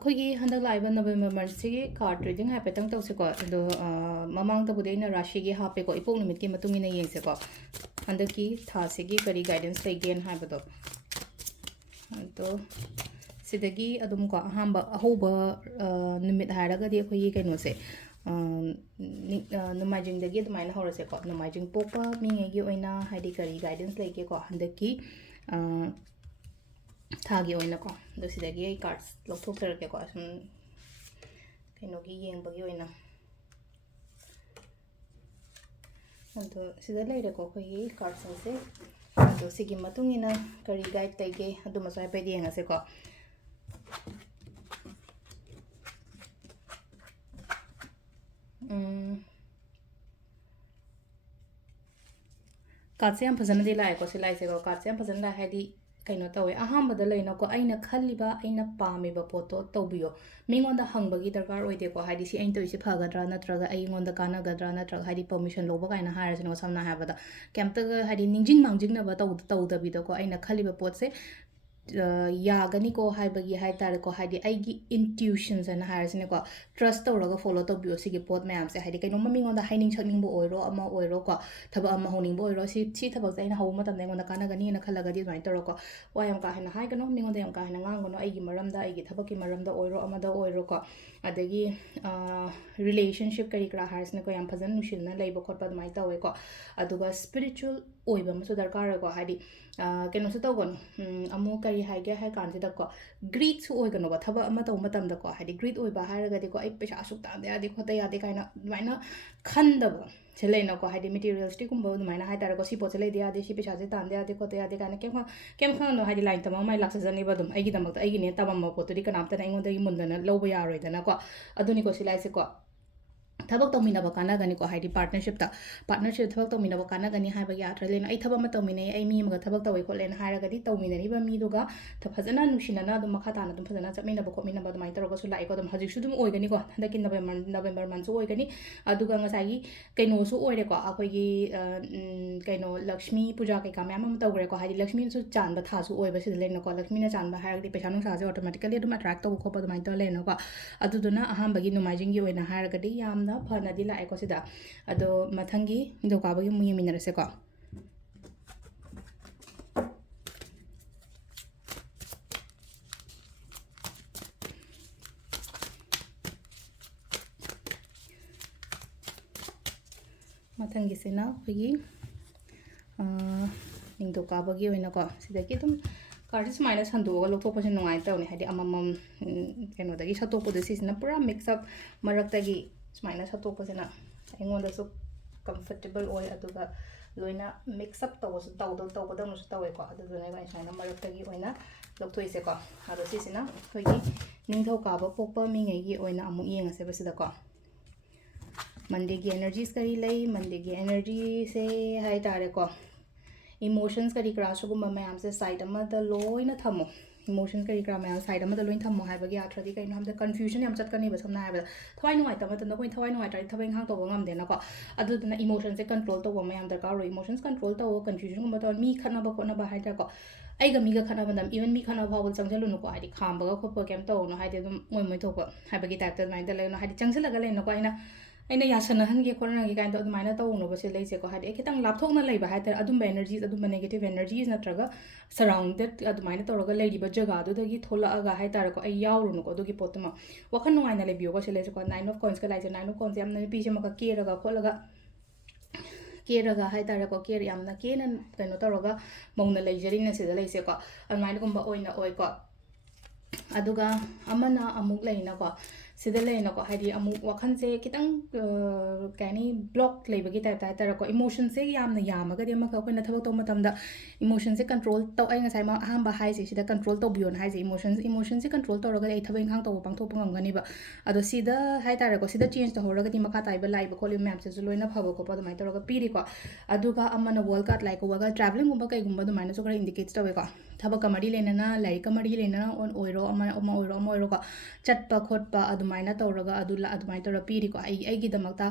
ꯑꯩꯈꯣꯏꯒꯤ ꯍꯟꯗꯛ ꯂꯥꯛꯏꯕ ꯅꯕꯦꯝꯕꯔ ꯃꯟꯊꯁꯤꯒꯤ ꯀꯥꯔꯗ ꯔꯤꯗꯤꯡ ꯍꯥꯏꯐꯦꯠꯇꯪ ꯇꯧꯁꯦꯀꯣ ꯑꯗꯣ ꯃꯃꯥꯡꯗꯕꯨꯗꯤ ꯑꯩꯅ ꯔꯥಶꯤꯒꯤ ꯍꯥꯞꯄꯦꯀꯣ ꯏꯄꯣꯛ ꯅꯨꯃꯤꯠꯀꯤ ꯃꯇꯨꯡ ꯏꯟꯅ ꯌꯦꯡꯁꯦꯀꯣ ꯍꯟꯗꯛꯀꯤ ꯊꯥꯁꯤꯒꯤ ꯀꯔꯤ ꯒꯥꯏꯗꯦꯟꯁ ꯂꯩꯒꯦꯅ ꯍꯥꯏꯕꯗꯣ ꯑꯗꯣ ꯁꯤꯗꯒꯤ ꯑꯗꯨꯝ ꯀꯣ ꯑꯍꯧꯕ ꯅꯨꯃꯤꯠ ꯍꯥꯏꯔꯒꯗꯤ ꯑꯩꯈꯣꯏꯒꯤ ꯀꯩꯅꯣꯁꯦ ꯅꯣꯡꯃꯥꯏꯖꯤꯡꯗꯒꯤ ꯑꯗꯨꯃꯥꯏꯅ ꯍꯧꯔꯁꯦꯀꯣ ꯅꯣꯡꯃꯥꯏꯖꯤꯡ ꯄꯣꯛꯄ ꯃꯤꯉꯩꯒꯤ ꯑꯣꯏꯅ ꯍꯥꯏꯗꯤ ꯀꯔꯤ ꯒꯥꯏꯗꯦꯟꯁ ꯂꯩꯒꯦꯀꯣ ꯍꯟꯗꯛꯀꯤ ꯊꯥꯒꯤ ꯑꯣꯏꯅꯀꯣ ꯑꯗꯣ ꯁꯤꯗꯒꯤ ꯑꯩ ꯀꯥꯔꯗꯁ ꯂꯧꯊꯣꯛꯆꯔꯛꯀꯦꯀꯣ ꯁꯨꯝ ꯀꯩꯅꯣꯒꯤ ꯌꯦꯡꯕꯒꯤ ꯑꯣꯏꯅ ꯑꯗꯣ ꯁꯤꯗ ꯂꯩꯔꯦꯀꯣ ꯑꯩꯈꯣꯏꯒꯤ ꯀꯥꯔꯗꯁꯤꯡꯁꯦ ꯑꯗꯣ ꯁꯤꯒꯤ ꯃꯇꯨꯡ ꯏꯟꯅ ꯀꯔꯤ ꯒꯥꯏꯗ ꯂꯩꯒꯦ ꯑꯗꯨꯃꯁꯨ ꯍꯥꯏꯐꯦꯠ ꯌꯦꯡꯉꯁꯦꯀꯣ ꯀꯥꯔꯗꯁꯦ ꯌꯥꯝ ꯐꯖꯅꯗꯤ ꯂꯥꯛꯑꯦꯀꯣ ꯁꯤ ꯂꯥꯛꯏꯁꯦꯀꯣ ꯀꯥꯔꯗꯁꯦ ꯌꯥꯝ ꯐꯖꯅ ꯂꯥꯛꯑꯦ ꯍꯥꯏꯗꯤ ꯀꯩꯅꯣ ꯇꯧꯋꯦ ꯑꯍꯥꯟꯕꯗ ꯂꯩꯅꯀꯣ ꯑꯩꯅ ꯈꯜꯂꯤꯕ ꯑꯩꯅ ꯄꯥꯝꯃꯤꯕ ꯄꯣꯠꯇꯣ ꯇꯧꯕꯤꯌꯣ ꯃꯤꯉꯣꯟꯗ ꯍꯪꯕꯒꯤ ꯗꯔꯀꯥꯔ ꯑꯣꯏꯗꯦꯀꯣ ꯍꯥꯏꯗꯤ ꯁꯤ ꯑꯩꯅ ꯇꯧꯔꯤꯁꯤ ꯐꯒꯗ꯭ꯔꯥ ꯅꯠꯇ꯭ꯔꯒ ꯑꯩꯉꯣꯟꯗ ꯀꯥꯟꯅꯒꯗ꯭ꯔꯥ ꯅꯠꯇ꯭ꯔꯒ ꯍꯥꯏꯗꯤ ꯄꯔꯃꯤꯁꯟ ꯂꯧꯕ ꯀꯥꯏꯅ ꯍꯥꯏꯔꯁꯤꯅꯣ ꯁꯝꯅ ꯍꯥꯏꯔꯕꯗ ꯀꯩꯝꯇꯒ ꯍꯥꯏꯗꯤ ꯅꯤꯡꯁꯤꯡ ꯃꯥꯡꯖꯤꯡꯅꯕ ꯇꯧꯗꯕꯤꯗꯀꯣ ꯑꯩꯅ ꯈꯜꯂꯤꯕ ꯄꯣꯠꯁꯦ ꯌꯥꯒꯅꯤꯀꯣ ꯍꯥꯏꯕꯒꯤ ꯍꯥꯏꯇꯥꯔꯦꯀꯣ ꯍꯥꯏꯗꯤ ꯑꯩꯒꯤ ꯏꯟꯇ꯭ꯌꯨꯁꯟꯁ ꯍꯥꯏꯅ ꯍꯥꯏꯔꯁꯤꯅꯦꯀꯣ ꯇ꯭ꯔꯁ ꯇꯧꯔꯒ ꯐꯣꯂꯣ ꯇꯧꯕꯤꯌꯣ ꯁꯤꯒꯤ ꯄꯣꯠ ꯃꯌꯥꯝꯁꯦ ꯍꯥꯏꯗꯤ ꯀꯩꯅꯣꯝꯃ ꯃꯤꯉꯣꯟꯗ ꯍꯥꯏꯅꯤꯡ ꯁꯛꯅꯤꯡꯕ ꯑꯣꯏꯔꯣ ꯑꯃ ꯑꯣꯏꯔꯣꯀꯣ ꯊꯕꯛ ꯑꯃ ꯍꯧꯅꯤꯡꯕ ꯑꯣꯏꯔꯣ ꯁꯤ ꯊꯕꯛꯁꯦ ꯑꯩꯅ ꯍꯧꯕ ꯃꯇꯝꯗ ꯑꯩꯉꯣꯟꯗ ꯀꯥꯟꯅꯒꯅꯤꯅ ꯈꯜꯂꯒꯗꯤ ꯑꯗꯨꯃꯥꯏꯅ ꯇꯧꯔꯣꯀꯣ ꯋꯥ ꯌꯥꯝ ꯀꯥ ꯍꯦꯟꯅ ꯍꯥꯏꯒꯅꯣ ꯃꯤꯉꯣꯟꯗ ꯌꯥꯝ ꯀꯥ ꯍꯦꯟꯅ ꯉꯥꯡꯒꯅꯣ ꯑꯩꯒꯤ ꯃꯔꯝꯗ ꯑꯩꯒꯤ ꯊꯕꯛꯀꯤ ꯃꯔꯝꯗ ꯑꯣꯏꯔꯣ ꯑꯃꯗ ꯑꯣꯏꯔꯣꯀꯣ ꯑꯗꯒꯤ ꯔꯤꯂꯦꯁꯟꯁꯤꯞ ꯀꯔꯤ ꯀꯔꯥ ꯍꯥꯏꯔꯤꯁꯤꯅꯀꯣ ꯌꯥꯝ ꯐꯖꯅ ꯅꯨꯡꯁꯤꯅꯅ ꯂꯩꯕ ꯈꯣꯠꯄ ꯑꯗꯨꯃꯥꯏꯅ ꯇꯧꯋꯦꯀꯣ ꯑꯗꯨꯒ ꯁ꯭ꯄꯤꯔꯤꯆꯨꯋꯦꯜ ꯑꯣꯏꯕ ꯑꯃꯁꯨ ꯗꯔꯀꯥꯔ ꯑꯣꯏꯀꯣ ꯍꯥꯏꯗꯤ ꯀꯩꯅꯣꯁꯨ ꯇꯧꯒꯅꯨ ꯑꯃꯨꯛ ꯀꯔꯤ ꯍꯥꯏꯒꯦ ꯍꯥꯏ ꯀꯥꯟꯁꯤꯗꯀꯣ ꯒ꯭ꯔꯤꯠꯁꯨ ꯑꯣꯏꯒꯅꯣꯕ ꯊꯕꯛ ꯑꯃ ꯇꯧꯕ ꯃꯇꯝꯗꯀꯣ ꯍꯥꯏꯗꯤ ꯒ꯭ꯔꯤꯠ ꯑꯣꯏꯕ ꯍꯥꯏꯔꯒꯗꯤꯀꯣ ꯑꯩ ꯄꯩꯁꯥ ꯑꯁꯨꯛ ꯇꯥꯟꯗ ꯌꯥꯗꯦ ꯈꯣꯠꯇ ꯌꯥꯗꯦ ꯀꯥꯏꯅ ꯑꯗꯨꯃꯥꯏꯅ ꯈꯟꯗꯕ ꯁꯤ ꯂꯩꯅꯀꯣ ꯍꯥꯏꯗꯤ ꯃꯦꯇꯤꯔꯤꯌꯦꯜꯁꯇꯤꯛꯀꯨꯝꯕ ꯑꯗꯨꯃꯥꯏꯅ ꯍꯥꯏꯇꯥꯔꯦꯀꯣ ꯁꯤ ꯄꯣꯠꯁꯦ ꯂꯩꯗ ꯌꯥꯗꯦ ꯁꯤ ꯄꯩꯁꯥꯁꯦ ꯇꯥꯟꯗ ꯌꯥꯗꯦ ꯈꯣꯠꯇ ꯌꯥꯗꯦ ꯀꯥꯏꯅ ꯀꯩꯝ ꯈꯪꯒꯅꯣ ꯍꯥꯏꯗꯤ ꯂꯥꯏꯟ ꯇꯝꯕ ꯃꯥꯏ ꯂꯥꯛꯆꯖꯅꯤꯕ ꯑꯗꯨꯝ ꯑꯩꯒꯤꯗꯃꯛꯇ ꯑꯩꯒꯤꯅꯦ ꯇꯝꯃꯝꯕ ꯄꯣꯠꯇꯨꯗꯤ ꯀꯅꯥꯝꯇꯅ ꯑꯩꯉꯣꯟꯗꯒꯤ ꯃꯨꯟꯗꯅ ꯂꯧꯕ ꯌꯥꯔꯣꯏꯗꯅꯀꯣ ꯑꯗꯨꯅꯤꯀꯣ ꯁꯤ ꯂꯥꯏꯁꯦꯀꯣ ꯊꯕꯛ ꯇꯧꯃꯤꯟꯅꯕ ꯀꯥꯟꯅꯒꯅꯤꯀꯣ ꯍꯥꯏꯗꯤ ꯄꯥꯔꯠꯅꯔꯁꯤꯞꯇ ꯊꯕꯛ ꯇꯧꯃꯤꯟꯅꯕ ꯀꯥꯟꯅꯒꯅꯤ ꯍꯥꯏꯕꯒꯤ ꯑꯥꯔꯊ ꯂꯩꯅ ꯑꯩ ꯊꯕꯛ ꯑꯃ ꯇꯧꯃꯤꯟꯅꯩ ꯑꯩ ꯃꯤ ꯑꯃꯒ ꯊꯕꯛ ꯇꯧꯋꯦ ꯈꯣꯠꯂꯦꯅ ꯍꯥꯏꯔꯒꯗꯤ ꯇꯧꯃꯤꯟꯅꯔꯤꯕ ꯃꯤꯗꯨꯒ ꯐꯖꯅ ꯅꯨꯡꯁꯤꯅꯅ ꯑꯗꯨꯝ ꯃꯈꯥ ꯇꯥꯅ ꯑꯗꯨꯝ ꯐꯖꯅ ꯆꯠꯃꯤꯟꯅꯕ ꯈꯣꯠꯃꯤꯟꯅꯕ ꯑꯗꯨꯃꯥꯏꯅ ꯇꯧꯔꯒꯁꯨ ꯂꯥꯛꯑꯦꯀꯣ ꯑꯗꯨꯝ ꯍꯧꯖꯤꯛꯁꯨ ꯑꯗꯨꯝ ꯑꯣꯏꯒꯅꯤꯀꯣ ꯍꯟꯗꯛꯀꯤ ꯅꯕꯦꯝꯕꯔ ꯃꯟꯁꯨ ꯑꯣꯏꯒꯅꯤ ꯑꯗꯨꯒ ꯉꯁꯥꯏꯒꯤ ꯀꯩꯅꯣꯁꯨ ꯑꯣꯏꯔꯦꯀꯣ ꯑꯩꯈꯣꯏꯒꯤ ꯀꯩꯅꯣ ꯂꯛꯁꯃꯤ ꯄꯨꯖꯥ ꯀꯩꯀꯥ ꯃꯌꯥꯝ ꯑꯃ ꯇꯧꯈ꯭ꯔꯦꯀꯣ ꯍꯥꯏꯗꯤ ꯂꯛꯁꯃꯤꯅꯁꯨ ꯆꯥꯟꯕ ꯊꯥꯁꯨ ꯑꯣꯏꯕ ꯁꯤꯗ ꯂꯩꯅꯀꯣ ꯂꯛꯁꯃꯤꯅ ꯆꯥꯟꯕ ꯍꯥꯏꯔꯒꯗꯤ ꯄꯩꯁꯥ ꯅꯨꯡꯁꯥꯁꯦ ꯑꯣꯇꯣꯃꯦꯇꯤꯀꯂꯤ ꯑꯗꯨꯝ ꯑꯦꯇ꯭ꯔꯦꯛ ꯇꯧꯕ ꯈꯣꯠꯄ ꯑꯗꯨꯃꯥꯏꯅ ꯇꯧꯔ ꯂꯩꯅꯀꯣ ꯑꯗꯨꯗꯨꯅ ꯑꯍꯥꯟꯕꯒꯤ ꯅꯣꯡꯃꯥꯏꯖꯤꯡꯒꯤ ꯑꯣꯏꯅ ꯍꯥꯏꯔꯒꯗꯤ ꯌꯥꯝꯅ ꯐꯅꯗꯤ ꯂꯥꯛꯑꯦꯀꯣ ꯁꯤꯗ ꯑꯗꯣ ꯃꯊꯪꯒꯤ ꯅꯤꯡꯊꯧꯀꯥꯕꯒꯤ ꯑꯃꯨꯛ ꯌꯦꯡꯃꯤꯟꯅꯔꯁꯦꯀꯣ ꯃꯊꯪꯒꯤꯁꯤꯅ ꯑꯩꯈꯣꯏꯒꯤ ꯅꯤꯡꯊꯧꯀꯥꯕꯒꯤ ꯑꯣꯏꯅꯀꯣ ꯁꯤꯗꯒꯤ ꯑꯗꯨꯝ ꯀꯥꯔꯗꯁꯦ ꯁꯨꯃꯥꯏꯅ ꯁꯟꯗꯣꯛꯑꯒ ꯂꯧꯊꯣꯛꯄꯁꯦ ꯅꯨꯡꯉꯥꯏꯇꯕꯅꯦ ꯍꯥꯏꯗꯤ ꯑꯃꯃꯝ ꯀꯩꯅꯣꯗꯒꯤ ꯁꯠꯇꯣꯛꯄꯗꯣ ꯁꯤꯁꯤꯅ ꯄꯨꯔꯥ ꯃꯤꯛꯁꯑꯞ ꯃꯔꯛꯇꯒꯤ ꯁꯨꯃꯥꯏꯅ ꯁꯠꯇꯣꯛꯄꯁꯤꯅ ꯑꯩꯉꯣꯟꯗꯁꯨ ꯀꯝꯐꯔꯇꯦꯕꯜ ꯑꯣꯏ ꯑꯗꯨꯒ ꯂꯣꯏꯅ ꯃꯤꯛꯁꯑꯞ ꯇꯧꯕꯗꯧꯅꯁꯨ ꯇꯧꯋꯦꯀꯣ ꯑꯗꯨꯗꯨꯅ ꯑꯩ ꯁꯨꯃꯥꯏꯅ ꯃꯔꯛꯇꯒꯤ ꯑꯣꯏꯅ ꯂꯧꯊꯣꯛꯏꯁꯦꯀꯣ ꯑꯗꯣ ꯁꯤꯁꯤꯅ ꯑꯩꯈꯣꯏꯒꯤ ꯅꯤꯡꯊꯧꯀꯥꯕ ꯄꯣꯛꯄ ꯃꯤꯉꯩꯒꯤ ꯑꯣꯏꯅ ꯑꯃꯨꯛ ꯌꯦꯡꯉꯁꯦꯕ ꯁꯤꯗꯀꯣ ꯃꯟꯗꯦꯒꯤ ꯑꯦꯅꯔꯖꯤꯁ ꯀꯔꯤ ꯂꯩ ꯃꯟꯗꯦꯒꯤ ꯑꯦꯅꯔꯖꯤꯁꯦ ꯍꯥꯏꯇꯥꯔꯦꯀꯣ ꯏꯃꯣꯁꯟꯁ ꯀꯔꯤ ꯀꯔꯥ ꯁꯤꯒꯨꯝꯕ ꯃꯌꯥꯝꯁꯦ ꯁꯥꯏꯠ ꯑꯃꯗ ꯂꯣꯏꯅ ꯊꯝꯃꯣ ꯏꯃꯣꯁꯟ ꯀꯔꯤ ꯀꯔꯥ ꯃꯌꯥꯝ ꯁꯥꯏꯠ ꯑꯃꯗ ꯂꯣꯏꯅ ꯊꯝꯃꯣ ꯍꯥꯏꯕꯒꯤ ꯑꯥꯔꯊ꯭ꯔꯗꯤ ꯀꯩꯅꯣ ꯍꯥꯏꯕꯗ ꯀꯟꯐ꯭ꯌꯨꯖꯟ ꯌꯥꯝ ꯆꯠꯀꯅꯦꯕ ꯁꯝꯅ ꯍꯥꯏꯔꯕꯗ ꯊꯋꯥꯏ ꯅꯨꯡꯉꯥꯏꯇꯕ ꯃꯇꯝꯗ ꯑꯩꯈꯣꯏꯅ ꯊꯋꯥꯏ ꯅꯨꯡꯉꯥꯏꯇ꯭ꯔꯗꯤ ꯊꯕꯛ ꯏꯪꯈꯥꯡ ꯇꯧꯕ ꯉꯝꯗꯦꯅꯀꯣ ꯑꯗꯨꯗꯨꯅ ꯏꯃꯣꯁꯟꯁꯦ ꯀꯟꯇ꯭ꯔꯣꯜ ꯇꯧꯕ ꯃꯌꯥꯝ ꯗꯔꯀꯥꯔ ꯑꯣꯏ ꯏꯃꯣꯁꯟꯁ ꯀꯟꯇ꯭ꯔꯣಲ್ ꯇꯧꯋꯣ ꯀꯟꯐ꯭ꯌꯨꯖꯟꯒꯨꯝꯕ ꯇꯧꯋꯣ ꯃꯤ ꯈꯠꯅꯕ ꯈꯣꯠꯅꯕ ꯍꯥꯏꯇꯥꯔꯦꯀꯣ ꯑꯩꯒ ꯃꯤꯒ ꯈꯠꯅꯕꯗ ꯏꯚꯟ ꯃꯤ ꯈꯠꯅꯕ ꯐꯥꯎꯕ ꯆꯪꯁꯤꯜꯂꯨꯅꯨꯀꯣ ꯍꯥꯏꯗꯤ ꯈꯥꯝꯕꯒ ꯈꯣꯠꯄ ꯀꯩꯝ ꯇꯧꯒꯅꯨ ꯍꯥꯏꯗꯤ ꯑꯗꯨꯝ ꯃꯣꯏ ꯊꯣꯛꯄ ꯍꯥꯏꯕꯒꯤ ꯇꯥꯏꯞꯇ ꯑꯗꯨꯃꯥꯏꯅ ꯇꯧꯒꯅꯨ ꯍꯥꯏꯗꯤ ꯆꯪꯁꯤꯜꯂꯒ ꯂꯩꯅꯀꯣ ꯑꯩꯅ ꯌꯥꯁꯟꯅꯍꯟꯒꯦ ꯈꯣꯠꯅꯍꯟꯒꯦ ꯀꯥꯏꯅ ꯑꯗꯨꯃꯥꯏꯅ ꯇꯧꯅꯨꯕ ꯁꯤ ꯂꯩꯁꯦꯀꯣ ꯍꯥꯏꯗꯤ ꯑꯩ ꯈꯤꯇꯪ ꯂꯥꯞꯊꯣꯛꯅ ꯂꯩꯕ ꯍꯥꯏꯇꯥꯔꯦ ꯑꯗꯨꯝꯕ ꯑꯦꯅꯔꯖꯤꯁ ꯑꯗꯨꯝꯕ ꯅꯦꯒꯦꯇꯤቭ ꯑꯦꯅꯔꯖꯤꯁ ꯅꯠꯇ꯭ꯔꯒ ꯁꯔꯥꯎꯟꯗꯦꯠ ꯑꯗꯨꯃꯥꯏꯅ ꯇꯧꯔꯒ ꯂꯩꯔꯤꯕ ꯖꯒꯥꯗꯨꯗꯒꯤ ꯊꯣꯛꯂꯛꯑꯒ ꯍꯥꯏꯇꯥꯔꯦꯀꯣ ꯑꯩ ꯌꯥꯎꯔꯨꯅꯨꯀꯣ ꯑꯗꯨꯒꯤ ꯄꯣꯠꯇꯨꯃ ꯋꯥꯈꯜ ꯅꯨꯡꯉꯥꯏꯅ ꯂꯩꯕꯤꯌꯣꯀꯣ ꯁꯤ ꯂꯩꯁꯦꯀꯣ ꯅꯥꯏꯟ ꯑꯣꯐ ꯀꯣꯏꯟꯁꯀ ꯂꯥꯏꯁꯦ ꯅꯥꯏꯟ ꯑꯣꯐ ꯀꯣꯏꯟꯁꯦ ꯌꯥꯝꯅ ꯅꯨꯄꯤꯁꯦ ꯑꯃꯈꯛ ꯀꯦꯔꯒ ꯈꯣꯠꯂꯒ ꯀꯦꯔꯒ ꯍꯥꯏꯇꯥꯔꯦꯀꯣ ꯌꯥꯝꯅ ꯀꯦꯅ ꯀꯩꯅꯣ ꯇꯧꯔꯒ ꯃꯧꯅ ꯂꯩꯖꯔꯤꯅ ꯁꯤꯗ ꯂꯩꯁꯦꯀꯣ ꯑꯗꯨꯃꯥꯏꯅꯒꯨꯝꯕ ꯑꯣꯏꯅ ꯑꯣꯏꯀꯣ ꯑꯗꯨꯒ ꯑꯃꯅ ꯑꯃꯨꯛ ꯂꯩꯅꯀꯣ ꯁꯤꯗ ꯂꯩꯅꯀꯣ ꯍꯥꯏꯗꯤ ꯑꯃꯨꯛ ꯋꯥꯈꯜꯁꯦ ꯈꯤꯇꯪ ꯀꯩ ꯍꯥꯏꯅꯤ ꯕ꯭ꯂꯣꯛ ꯂꯩꯕꯒꯤ ꯇꯥꯏꯞꯇ ꯍꯥꯏꯇꯥꯔꯦꯀꯣ ꯏꯃꯣꯁꯟꯁꯦ ꯌꯥꯝꯅ ꯌꯥꯝꯃꯒꯗꯤ ꯑꯃꯈꯛ ꯑꯩꯈꯣꯏꯅ ꯊꯕꯛ ꯇꯧꯕ ꯃꯇꯝꯗ ꯏꯃꯣꯁꯟꯁꯦ ꯀꯟꯇ꯭ꯔꯣꯜ ꯑꯩ ꯉꯁꯥꯏ ꯑꯍꯥꯟꯕ ꯍꯥꯏꯁꯦ ꯁꯤꯗ ꯀꯟꯇ꯭ꯔꯣꯜ ꯇꯧꯕꯤꯌꯣꯅ ꯍꯥꯏꯁꯦ ꯏꯃꯣꯁꯟꯁꯦ ꯀꯟꯇ꯭ꯔꯣꯜ ꯇꯧꯔꯒꯗꯤ ꯑꯩ ꯊꯕꯛ ꯏꯪꯈꯥꯡ ꯇꯧꯕ ꯄꯥꯡꯊꯣꯛꯄ ꯉꯝꯒꯅꯤꯕ ꯑꯗꯣ ꯁꯤꯗ ꯍꯥꯏꯇꯥꯔꯦꯀꯣ ꯁꯤꯗ ꯆꯦꯟꯖ ꯇꯧꯍꯧꯔꯒꯗꯤ ꯃꯈꯥ ꯇꯥꯏꯕ ꯂꯥꯛꯏꯕ ꯈꯣꯠꯂꯤꯕ ꯃꯌꯥꯝꯁꯤꯁꯨ ꯂꯣꯏꯅ ꯐꯕ ꯈꯣꯠꯄ ꯑꯗꯨꯃꯥꯏꯅ ꯇꯧꯔꯒ ꯄꯤꯔꯤꯀꯣ ꯑꯗꯨꯒ ꯑꯃꯅ ꯋꯥꯔꯜ ꯀꯥꯔꯠ ꯂꯥꯏꯛ ꯋꯥꯔꯜ ꯀꯥꯔꯠ ꯇ꯭ꯔꯥꯚꯦꯂꯤꯡꯒꯨꯝꯕ ꯀꯩꯒꯨꯝꯕ ꯑꯗꯨꯃꯥꯏꯅꯁꯨ ꯈꯔ ꯏꯟꯗꯤꯀꯦꯠ ꯇꯧꯋꯦꯀꯣ ꯊꯕꯛꯀ ꯃꯔꯤ ꯂꯩꯅꯅ ꯂꯥꯏꯔꯤꯛꯀ ꯃꯔꯤ ꯂꯩꯅꯅ ꯑꯣꯏꯔꯣ ꯑꯃ ꯑꯣꯏꯔꯣꯀꯣ ꯆꯠꯄ ꯈꯣꯠꯄ ꯑꯗꯨꯃꯥꯏꯅ ꯇꯧꯔꯒ ꯑꯗꯨꯃꯥꯏꯅ ꯇꯧꯔꯒ ꯄꯤꯔꯤꯀꯣ ꯑꯩꯒꯤꯗꯃꯛꯇ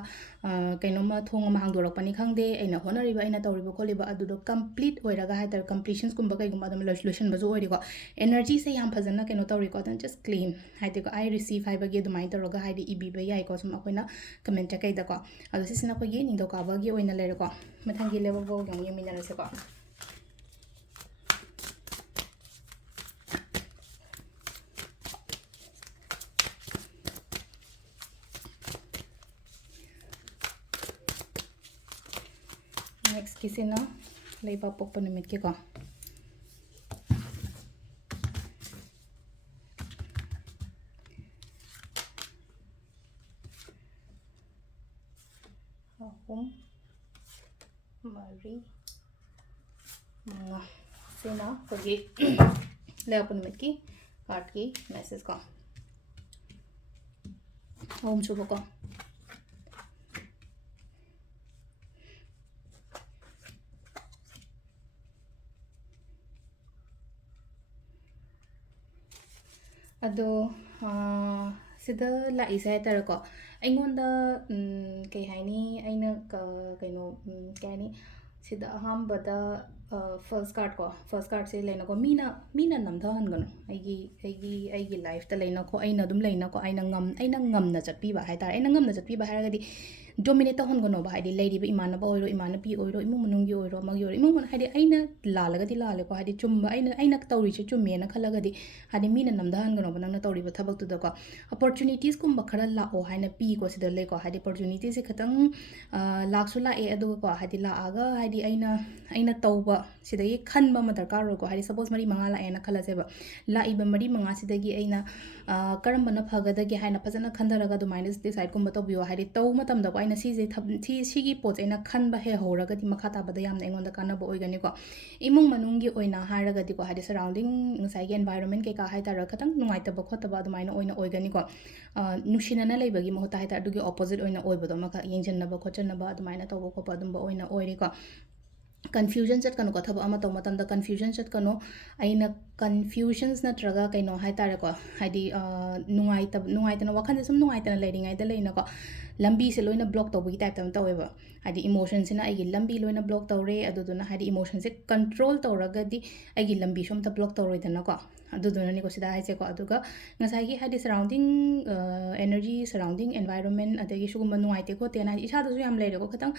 ꯀꯩꯅꯣꯝꯃ ꯊꯣꯡ ꯑꯃ ꯍꯥꯡꯗꯣꯔꯛꯄꯅꯤ ꯈꯪꯗꯦ ꯑꯩꯅ ꯍꯣꯠꯅꯔꯤꯕ ꯑꯩꯅ ꯇꯧꯔꯤꯕ ꯈꯣꯠꯂꯤꯕ ꯑꯗꯨꯗꯣ ꯀꯝꯄ꯭ꯂꯤꯠ ꯑꯣꯏꯔꯒ ꯍꯥꯏꯇꯥꯔꯦ ꯀꯝꯄ꯭ꯂꯤꯁꯟꯁꯀꯨꯝꯕ ꯀꯩꯒꯨꯝꯕ ꯑꯗꯨꯝ ꯂꯣꯏꯁꯤꯟꯕꯁꯨ ꯑꯣꯏꯔꯤꯀꯣ ꯑꯦꯅꯔꯖꯤꯁꯦ ꯌꯥꯝ ꯐꯖꯅ ꯀꯩꯅꯣ ꯇꯧꯔꯤꯀꯣ ꯑꯗꯨꯅ ꯖꯁ ꯀ꯭ꯂꯦꯝ ꯍꯥꯏꯗꯤꯀꯣ ꯑꯥꯏ ꯔꯤꯁꯤቭ ꯍꯥꯏꯕꯒꯤ ꯑꯗꯨꯃꯥꯏꯅ ꯇꯧꯔꯒ ꯍꯥꯏꯗꯤ ꯏꯕꯤꯕ ꯌꯥꯏꯀꯣ ꯁꯨꯝ ꯑꯩꯈꯣꯏꯅ ꯀꯃꯦꯟꯇ ꯀꯩꯗꯀꯣ ꯑꯗꯣ ꯁꯤꯁꯤꯅ ꯑꯩꯈꯣꯏꯒꯤ ꯅꯤꯡꯊꯧꯀꯥꯕꯒꯤ ꯑꯣꯏꯅ ꯂꯩꯔꯦꯀꯣ ꯃꯊꯪꯒꯤ ꯂꯦꯕꯦꯜ ꯐꯥꯎꯒꯤ ꯑꯃꯨꯛ ꯌꯦꯡꯃꯤꯟꯅꯔꯁꯦꯀꯣ ꯅꯦꯛꯁꯀꯤꯁꯤꯅ ꯂꯩꯕꯥꯛ ꯄꯣꯛꯄ ꯅꯨꯃꯤꯠꯀꯤꯀꯣ ꯑꯍꯨꯝ ꯃꯔꯤ ꯃꯉꯥ ꯁꯤꯅ ꯑꯩꯈꯣꯏꯒꯤ ꯂꯩꯕꯥꯛꯄ ꯅꯨꯃꯤꯠꯀꯤ ꯀꯥꯔꯠꯀꯤ ꯃꯦꯁꯦꯖ ꯀꯣ ꯑꯍꯨꯝ ꯁꯨꯕꯀꯣ ꯑꯗꯣ ꯁꯤꯗ ꯂꯥꯛꯏꯁꯦ ꯍꯥꯏꯇꯥꯔꯦꯀꯣ ꯑꯩꯉꯣꯟꯗ ꯀꯩ ꯍꯥꯏꯅꯤ ꯑꯩꯅ ꯀꯩꯅꯣ ꯀꯩ ꯍꯥꯏꯅꯤ ꯁꯤꯗ ꯑꯍꯥꯟꯕꯗ ꯐꯥꯔꯁ ꯀꯥꯔꯠꯁꯦ ꯂꯩꯅꯀꯣ ꯃꯤꯅ ꯅꯝꯊꯍꯟꯒꯅꯨ ꯑꯩꯒꯤ ꯂꯥꯏꯐꯇ ꯂꯩꯅꯀꯣ ꯑꯩꯅ ꯑꯗꯨꯝ ꯂꯩꯅꯀꯣ ꯑꯩꯅ ꯉꯝꯅ ꯆꯠꯄꯤꯕ ꯍꯥꯏꯇꯥꯔꯦ ꯑꯩꯅ ꯉꯝꯅ ꯆꯠꯄꯤꯕ ꯍꯥꯏꯔꯒꯗꯤ ꯗꯣꯃꯤꯅꯦꯠ ꯇꯧꯍꯟꯒꯅꯣꯕ ꯍꯥꯏꯗꯤ ꯂꯩꯔꯤꯕ ꯏꯃꯥꯟꯅꯕ ꯑꯣꯏꯔꯣ ꯏꯃꯥꯟꯅꯕꯤ ꯑꯣꯏꯔꯣ ꯏꯃꯨꯡ ꯃꯅꯨꯡꯒꯤ ꯑꯣꯏꯔꯣ ꯑꯃꯒꯤ ꯑꯣꯏꯔꯣ ꯏꯃꯨꯡ ꯃꯅꯨꯡ ꯍꯥꯏꯗꯤ ꯑꯩꯅ ꯂꯥꯜꯂꯒꯗꯤ ꯂꯥꯜꯂꯦꯀꯣ ꯍꯥꯏꯗꯤ ꯆꯨꯝꯕ ꯑꯩꯅ ꯇꯧꯔꯤꯁꯦ ꯆꯨꯝꯃꯦꯅ ꯈꯜꯂꯒꯗꯤ ꯍꯥꯏꯗꯤ ꯃꯤꯅ ꯅꯝꯊꯍꯟꯒꯅꯣꯕ ꯅꯪꯅ ꯇꯧꯔꯤꯕ ꯊꯕꯛꯇꯨꯗꯀꯣ ꯑꯣꯄꯣꯔꯆꯨꯅꯤꯇꯤꯁꯀꯨꯝꯕ ꯈꯔ ꯂꯥꯛꯑꯣ ꯍꯥꯏꯅ ꯄꯤꯀꯣ ꯁꯤꯗ ꯂꯩꯀꯣ ꯍꯥꯏꯗꯤ ꯑꯣꯄꯣꯔꯆꯨꯅꯤꯇꯤꯁꯦ ꯈꯤꯇꯪ ꯂꯥꯛꯁꯨ ꯂꯥꯛꯑꯦ ꯑꯗꯨꯒꯀꯣ ꯍꯥꯏꯗꯤ ꯂꯥꯛꯑꯒ ꯍꯥꯏꯗꯤ ꯑꯩꯅ ꯇꯧꯕ ꯁꯤꯗꯒꯤ ꯈꯟꯕ ꯑꯃ ꯗꯔꯀꯥꯔ ꯑꯣꯏꯀꯣ ꯍꯥꯏꯗꯤ ꯁꯄꯣꯁ ꯃꯔꯤ ꯃꯉꯥ ꯂꯥꯛꯑꯦꯅ ꯈꯜꯂꯁꯦꯕ ꯂꯥꯛꯏꯕ ꯃꯔꯤ ꯃꯉꯥꯁꯤꯗꯒꯤ ꯑꯩꯅ ꯀꯔꯝꯕꯅ ꯐꯒꯗꯒꯦ ꯍꯥꯏꯅ ꯐꯖꯅ ꯈꯟꯊꯔꯒ ꯑꯗꯨꯃꯥꯏꯅ ꯗꯤꯁꯥꯏꯠꯀꯨꯝꯕ ꯇꯧꯕꯤꯌꯣ ꯍꯥꯏꯗꯤ ꯇꯧꯕ ꯃꯇꯝꯗꯀꯣ ꯑꯩꯅ ꯁꯤꯒꯤ ꯄꯣꯠꯁꯦ ꯑꯩꯅ ꯈꯟꯕ ꯍꯧꯔꯒꯗꯤ ꯃꯈꯥ ꯇꯥꯕꯗ ꯌꯥꯝꯅ ꯑꯩꯉꯣꯟꯗ ꯀꯥꯟꯅꯕ ꯑꯣꯏꯒꯅꯤꯀꯣ ꯏꯃꯨꯡ ꯃꯅꯨꯡꯒꯤ ꯑꯣꯏꯅ ꯍꯥꯏꯔꯒꯗꯤꯀꯣ ꯍꯥꯏꯗꯤ ꯁꯔꯥꯎꯟꯗꯤꯡ ꯉꯁꯥꯏꯒꯤ ꯑꯦꯟꯚꯥꯏꯔꯣꯟꯃꯦꯟ ꯀꯩꯀꯥ ꯍꯥꯏꯇꯥꯔꯦ ꯈꯤꯇꯪ ꯅꯨꯡꯉꯥꯏꯇꯕ ꯈꯣꯠꯇꯕ ꯑꯗꯨꯃꯥꯏꯅ ꯑꯣꯏꯒꯅꯤꯀꯣ ꯅꯨꯡꯁꯤꯅꯅ ꯂꯩꯕꯒꯤ ꯃꯍꯨꯠꯇ ꯍꯥꯏꯇꯥꯔꯦ ꯑꯗꯨꯒꯤ ꯑꯣꯄꯣꯖꯤꯠ ꯑꯣꯏꯅ ꯑꯣꯏꯕꯗꯣ ꯑꯃꯈꯛ ꯌꯦꯡꯁꯤꯟꯅꯕ ꯈꯣꯠꯆꯟꯅꯕ ꯑꯗꯨꯃꯥꯏꯅ ꯇꯧꯕ ꯈꯣꯠꯄ ꯑꯗꯨꯝꯕ ꯑꯣꯏꯅ ꯑꯣꯏꯔꯦꯀꯣ ꯀꯟꯐ꯭ꯌꯨꯖꯟ ꯆꯠꯀꯅꯨꯀꯣ ꯊꯕꯛ ꯑꯃ ꯇꯧꯕ ꯃꯇꯝꯗ ꯀꯟꯐ꯭ꯌꯨꯖꯟ ꯆꯠꯀꯅꯨ ꯑꯩꯅ ꯀꯟꯐ꯭ꯌꯨಷꯟꯁ ꯅꯠꯇ꯭ꯔꯒ ꯀꯩꯅꯣ ꯍꯥꯏꯇꯥꯔꯦꯀꯣ ꯍꯥꯏꯗꯤ ꯅꯨꯡꯉꯥꯏꯇꯅ ꯋꯥꯈꯜꯁꯦ ꯁꯨꯝ ꯅꯨꯡꯉꯥꯏꯇꯅ ꯂꯩꯔꯤꯉꯩꯗ ꯂꯩꯅꯀꯣ ꯂꯝꯕꯤꯁꯦ ꯂꯣꯏꯅ ꯕ꯭ꯂꯣꯛ ꯇꯧꯕꯒꯤ ꯇꯥꯏꯞꯇ ꯑꯃ ꯇꯧꯋꯦꯕ ꯍꯥꯏꯗꯤ ꯏꯃꯣꯁꯟꯁꯤꯅ ꯑꯩꯒꯤ ꯂꯝꯕꯤ ꯂꯣꯏꯅ ꯕ꯭ꯂꯣꯛ ꯇꯧꯔꯦ ꯑꯗꯨꯗꯨꯅ ꯍꯥꯏꯗꯤ ꯏꯃꯣꯁꯟꯁꯦ ꯀꯟꯇ꯭ꯔꯣꯜ ꯇꯧꯔꯒꯗꯤ ꯑꯩꯒꯤ ꯂꯝꯕꯤꯁꯨ ꯑꯝꯇ ꯕ꯭ꯂꯣꯛ ꯇꯧꯔꯣꯏꯗꯅꯀꯣ ꯑꯗꯨꯗꯨꯅꯅꯤꯀꯣ ꯁꯤꯗ ꯍꯥꯏꯁꯦꯀꯣ ꯑꯗꯨꯒ ꯉꯁꯥꯏꯒꯤ ꯍꯥꯏꯗꯤ ꯁꯔꯥꯎꯟꯗꯤꯡ ꯑꯦꯅꯔꯖꯤ ꯁꯔꯥꯎꯟꯗꯤꯡ ꯑꯦꯟꯚꯥꯏꯔꯣꯟꯃꯦꯟ ꯑꯗꯒꯤ ꯁꯤꯒꯨꯝꯕ ꯅꯨꯡꯉꯥꯏꯇꯦ ꯈꯣꯠꯇꯦꯅ ꯍꯥꯏꯗꯤ ꯏꯁꯥꯗꯁꯨ ꯌꯥꯝ ꯂꯩꯔꯦꯀꯣ ꯈꯤꯇꯪ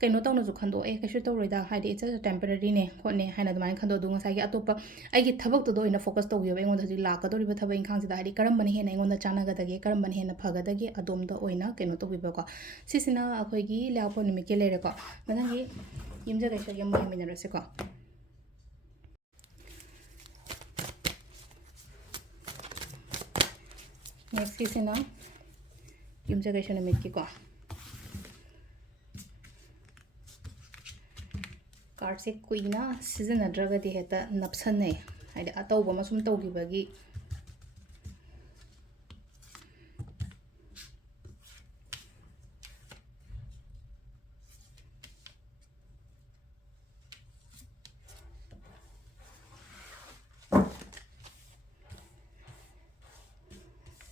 ꯀꯩꯅꯣ ꯇꯧꯅꯁꯨ ꯈꯟꯗꯣꯛꯑꯦ ꯀꯩꯁꯨ ꯇꯧꯔꯣꯏꯗ ꯍꯥꯏꯗꯤ ꯏꯠꯁ ꯇꯦꯝꯄꯔꯔꯤꯅꯦ ꯈꯣꯠꯅꯦ ꯍꯥꯏꯅ ꯑꯗꯨꯃꯥꯏꯅ ꯈꯟꯗꯣꯛ ꯑꯗꯨ ꯉꯁꯥꯏꯒꯤ ꯑꯇꯣꯞꯄ ꯑꯩꯒꯤ ꯊꯕꯛꯇꯨꯗ ꯑꯣꯏꯅ ꯐꯣꯀꯁ ꯇꯧꯕꯤꯌꯣꯕ ꯑꯩꯉꯣꯟꯗ ꯍꯧꯖꯤक ꯂꯥꯛꯀꯗꯧꯔꯤꯕ ꯊꯕꯛ ꯏꯪꯈꯥꯡꯁꯤꯗ ꯍꯥꯏꯗꯤ ꯀꯔꯝꯕꯅ ꯍꯦꯟꯅ ꯑꯩꯉꯣꯟꯗ ꯆꯥꯟꯅꯒꯗꯒꯦ ꯀꯔꯝꯕꯅ ꯍꯦꯟꯅ ꯐꯒꯗꯒꯦ ꯑꯗꯣꯝꯗ ꯑꯣꯏꯅ ꯀꯩꯅꯣ ꯇꯧꯕꯤꯕꯀꯣ ꯁꯤꯁꯤꯅ ꯑꯩꯈꯣꯏꯒꯤ ꯂꯩꯕꯥꯛꯄꯣꯛꯄ ꯅꯨꯃꯤꯠꯀꯤ ꯂꯩꯔꯦꯀꯣ ꯃꯊꯪꯒꯤ ꯌꯨꯝꯖꯀꯩꯁꯒꯤ ꯑꯃꯨꯛ ꯌꯦꯡꯃꯤꯟꯅꯔꯁꯤꯀꯣ ꯅꯦꯛꯁꯀꯤꯁꯤꯅ ꯌꯨꯝꯖꯀꯩꯁ ꯅꯨꯃꯤꯠꯀꯤꯀꯣ ꯀꯥꯔꯠꯁꯦ ꯀꯨꯏꯅ ꯁꯤꯖꯤꯟꯅꯗ꯭ꯔꯒꯗꯤ ꯍꯦꯛꯇ ꯅꯞꯁꯟꯅꯩ ꯍꯥꯏꯗꯤ ꯑꯇꯧꯕ ꯑꯃ ꯁꯨꯝ ꯇꯧꯈꯤꯕꯒꯤ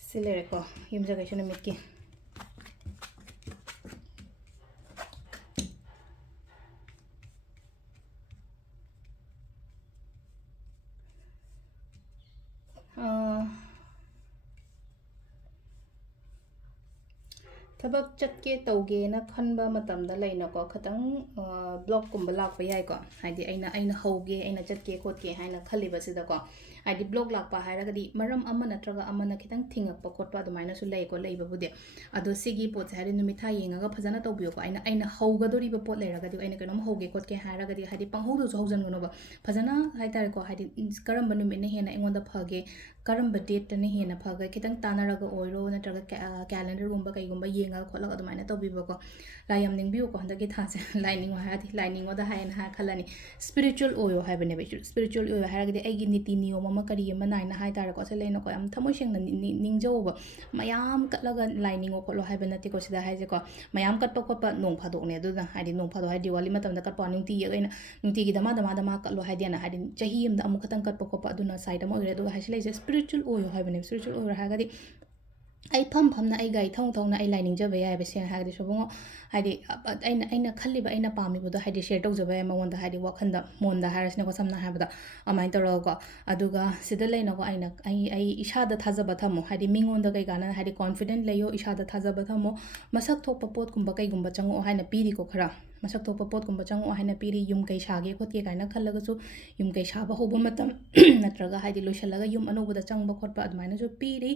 ꯁꯤ ꯂꯩꯔꯦꯀꯣ ꯌꯨꯝꯖꯀꯩꯁ ꯅꯨꯃꯤꯠꯀꯤ ꯊꯕꯛ ꯆꯠꯀꯦ ꯇꯧꯒꯦꯅ ꯈꯟꯕ ꯃꯇꯝꯗ ꯂꯩꯅꯀꯣ ꯈꯤꯇꯪ ꯕ꯭ꯂꯣꯛꯀꯨꯝꯕ ꯂꯥꯛꯄ ꯌꯥꯏꯀꯣ ꯍꯥꯏꯗꯤ ꯑꯩꯅ ꯍꯧꯒꯦ ꯑꯩꯅ ꯆꯠꯀꯦ ꯈꯣꯠꯀꯦ ꯍꯥꯏꯅ ꯈꯜꯂꯤꯕꯁꯤꯗꯀꯣ ꯍꯥꯏꯗꯤ ꯕ꯭ꯂꯣꯛ ꯂꯥꯛꯄ ꯍꯥꯏꯔꯒꯗꯤ ꯃꯔꯝ ꯑꯃ ꯅꯠꯇ꯭ꯔꯒ ꯑꯃꯅ ꯈꯤꯇꯪ ꯊꯤꯡꯉꯛꯄ ꯈꯣꯠꯄ ꯑꯗꯨꯃꯥꯏꯅꯁꯨ ꯂꯩꯀꯣ ꯂꯩꯕꯕꯨꯗꯤ ꯑꯗꯣ ꯁꯤꯒꯤ ꯄꯣꯠꯁꯦ ꯍꯥꯏꯗꯤ ꯅꯨꯃꯤꯠ ꯊꯥ ꯌꯦꯡꯉꯒ ꯐꯖꯅ ꯇꯧꯕꯤꯌꯨꯀꯣ ꯑꯩꯅ ꯍꯧꯒꯗꯣꯔꯤꯕ ꯄꯣꯠ ꯂꯩꯔꯒꯗꯤ ꯑꯩꯅ ꯀꯩꯅꯣꯝ ꯍꯧꯒꯦ ꯈꯣꯠꯀꯦ ꯍꯥꯏꯔꯒꯗꯤ ꯍꯥꯏꯗꯤ ꯄꯪꯍꯧꯗꯁꯨ ꯍꯧꯖꯟꯒꯅꯣꯕ ꯐꯖꯅ ꯍꯥꯏꯇꯥꯔꯦꯀꯣ ꯍꯥꯏꯗꯤ ꯀꯔꯝꯕ ꯅꯨꯃꯤꯠꯅ ꯍꯦꯟꯅ ꯑꯩꯉꯣꯟda ꯐꯒꯦ ꯀꯔꯝꯕ ꯗꯦꯠꯇꯅ ꯍꯦꯟꯅ ꯐꯒꯦ ꯈꯤꯇꯪ ꯇꯥꯟꯅꯔꯒ ꯑꯣꯏꯔꯣ ꯅꯠꯇ꯭ꯔꯒ ꯀꯦꯂꯦꯟꯗꯔꯒꯨꯝꯕ ꯀꯩꯒꯨꯝꯕ ꯌꯦꯡꯉꯒ ꯈꯣꯠꯂꯒ ꯑꯗꯨꯃꯥꯏꯅ ꯇꯧꯕꯤꯕꯀꯣ ꯂꯥꯏ ꯌꯥꯝ ꯅꯤꯡꯕꯤꯌꯨꯀꯣ ꯍꯟꯗꯛꯀꯤ ꯊꯥꯁꯦ ꯂꯥꯏ ꯅꯤꯡꯉꯣ ꯍꯥꯏꯔꯗꯤ ꯂꯥꯏ ꯅꯤꯡꯉꯣꯗ ꯍꯥꯏꯌꯦꯅ ꯈꯜꯂꯅꯤ ꯁ꯭ꯄꯤꯔꯤꯆꯨꯋꯦꯜ ꯑꯣꯏꯌꯣ ꯍꯥꯏꯕꯅꯦꯕ ꯁ꯭ꯄꯤꯔꯤꯆꯨꯋꯦꯜ ꯑꯣꯏꯌꯣ ꯍꯥꯏꯔꯒꯗꯤ ꯑꯩꯒꯤ ꯅꯤꯇꯤ ꯅꯤꯌꯣꯝ ꯑꯃ ꯀꯔꯤ ꯑꯃ ꯅꯥꯏꯅ ꯍꯥꯏꯇꯥꯔꯦꯀꯣ ꯁꯤ ꯂꯩꯅꯀꯣ ꯌꯥꯝ ꯊꯃꯣꯏ ꯁꯦꯡꯅ ꯅꯤꯡꯖꯧꯕ ꯃꯌꯥꯝ ꯀꯠꯂꯒ ꯂꯥꯏ ꯅꯤꯡꯉꯣ ꯈꯣꯠꯂꯣ ꯍꯥꯏꯕ ꯅꯠꯇꯦꯀꯣ ꯁꯤꯗ ꯍꯥꯏꯁꯦꯀꯣ ꯃꯌꯥꯝ ꯀꯠꯄ ꯈꯣꯠꯄ ꯅꯣꯡ ꯐꯥꯗꯣꯛꯅꯦ ꯑꯗꯨꯅ ꯍꯥꯏꯗꯤ ꯅꯣꯡ ꯐꯥꯗꯣꯛ ꯍꯥꯏꯗꯤ ꯗꯤꯋꯥꯂꯤ ꯃꯇꯝꯗ ꯀꯠꯄ ꯅꯨꯡꯇꯤꯒꯤ ꯑꯩꯅ ꯅꯨꯡꯇꯤꯒꯤ ꯗꯃꯥ ꯀꯠꯂꯣ ꯍꯥꯏꯗꯦꯅ ꯍꯥꯏꯗꯤ ꯆꯍꯤ ꯑꯃꯗ ꯑꯃꯨꯛ ꯈꯛꯇꯪ ꯀꯠꯄ ꯈꯣꯠꯄ ꯑꯗꯨꯅ ꯁꯥꯏꯠ ꯑꯃ ꯑꯣꯏꯔꯦ ꯑꯗꯨꯒ ꯍꯥꯏꯁꯤ ꯂꯩꯁꯦ ꯁ꯭ꯄꯤꯔꯤꯆꯨꯋꯦꯜ ꯑꯣꯏꯌꯣ ꯍꯥꯏꯕꯅꯦꯕ ꯁ꯭ꯄꯤꯔꯤꯆꯨꯋꯦꯜ ꯑꯣꯏꯔꯣ ꯍꯥꯏꯔꯒꯗꯤ ꯑꯩ ꯐꯝꯅ ꯑꯩ ꯒꯥꯔꯤ ꯊꯧꯅ ꯑꯩ ꯂꯥꯏ ꯅꯤꯡꯖꯕ ꯌꯥꯏꯑꯕ ꯁꯦꯡꯅ ꯍꯥꯏꯔꯒꯗꯤ ꯁꯣꯏꯕꯨꯡꯉꯣ ꯍꯥꯏꯗꯤ ꯑꯩꯅ ꯈꯜꯂꯤꯕ ꯑꯩꯅ ꯄꯥꯝꯃꯤꯕꯗꯣ ꯍꯥꯏꯗꯤ ꯁꯦꯌꯔ ꯇꯧꯖꯕ ꯌꯥꯏ ꯃꯉꯣꯟꯗ ꯍꯥꯏꯗꯤ ꯋꯥꯈꯟꯗ ꯃꯣꯟꯗ ꯍꯥꯏꯔꯁꯤꯅꯦꯀꯣ ꯁꯝꯅ ꯍꯥꯏꯔꯕꯗ ꯑꯗꯨꯃꯥꯏꯅ ꯇꯧꯔꯒꯀꯣ ꯑꯗꯨꯒ ꯁꯤꯗ ꯂꯩꯅꯀꯣ ꯑꯩ ꯏꯁꯥꯗ ꯊꯥꯖꯕ ꯊꯝꯃꯣ ꯍꯥꯏꯗꯤ ꯃꯤꯉꯣꯟꯗ ꯀꯩ ꯀꯥꯟꯅ ꯍꯥꯏꯗꯤ ꯀꯣꯟꯐꯤꯗꯦꯟꯠ ꯂꯩꯌꯣ ꯏꯁꯥꯗ ꯊꯥꯖꯕ ꯊꯝꯃꯣ ꯃꯁꯛ ꯊꯣꯛꯄ ꯄꯣꯠꯀꯨꯝꯕ ꯀꯩꯒꯨꯝꯕ ꯆꯪꯉꯛꯑꯣ ꯍꯥꯏꯅ ꯄꯤꯔꯤꯀꯣ ꯈꯔ ꯃꯁꯛ ꯊꯣꯛꯄ ꯄꯣꯠꯀꯨꯝꯕ ꯆꯪꯉꯛꯑꯣ ꯍꯥꯏꯅ ꯄꯤꯔꯤ ꯌꯨꯝ ꯀꯩ ꯁꯥꯒꯦ ꯈꯣꯠꯀꯦ ꯀꯥꯏꯅ ꯈꯜꯂꯒꯁꯨ ꯌꯨꯝ ꯀꯩ ꯁꯥꯕ ꯍꯧꯕ ꯃꯇꯝ ꯅꯠꯇ꯭ꯔꯒ ꯍꯥꯏꯗꯤ ꯂꯣꯏꯁꯤꯜꯂꯒ ꯌꯨꯝ ꯑꯅꯧꯕꯗ ꯆꯪꯕ ꯈꯣꯠꯄ ꯑꯗꯨꯃꯥꯏꯅꯁꯨ ꯄꯤꯔꯤ